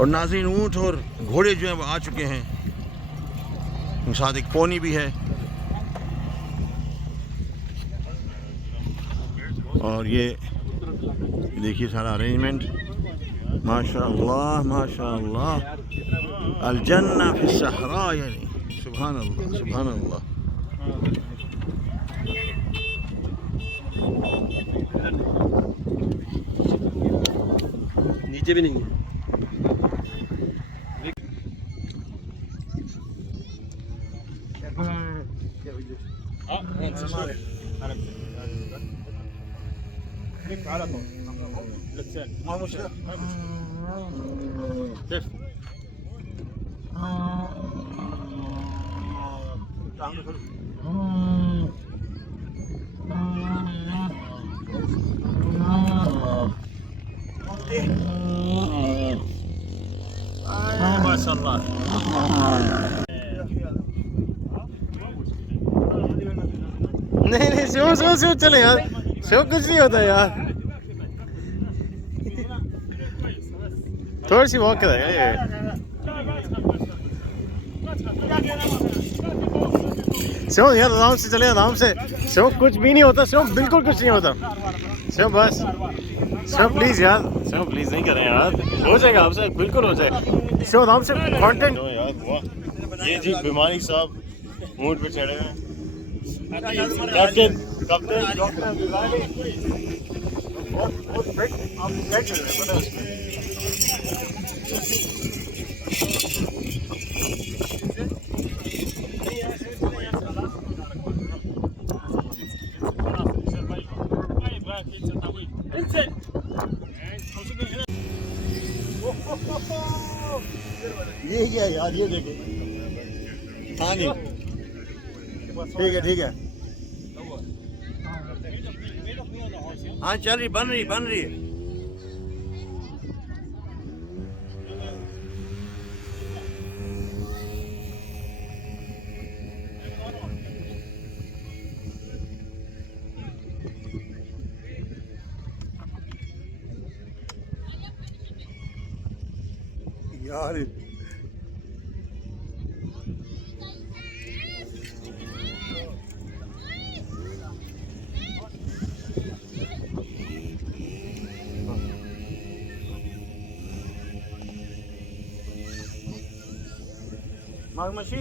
और नाज़रीन ऊँट और घोड़े जो हैं वो आ चुके हैं, साथ एक पोनी भी है। और ये देखिए सारा अरेंजमेंट, माशाअल्लाह माशाअल्लाह। अल जन्नह फिस सहरा, यानी सुभान अल्लाह सुभान अल्लाह। नीचे भी नहीं है। माशाअल्लाह। नहीं सो चले यार, सो कुछ नहीं होता यार। थोड़ी सी वॉक करेगा ये। सो यार आराम से चले, आराम से। सो कुछ भी नहीं होता, सो बिल्कुल कुछ नहीं होता। सो बस, सो प्लीज यार, सो प्लीज नहीं करें यार, हो जाएगा आपसे, बिल्कुल हो जाएगा। सो आराम से कंटेंट यार। वाह, ये जी बीमारी साहब ऊँट पे चढ़े हुए हैं। कैप्टन कैप्टन ये क्या यार, ये देखे। हाँ जी ठीक है। हाँ चल रही, बन रही है। यार मागमशी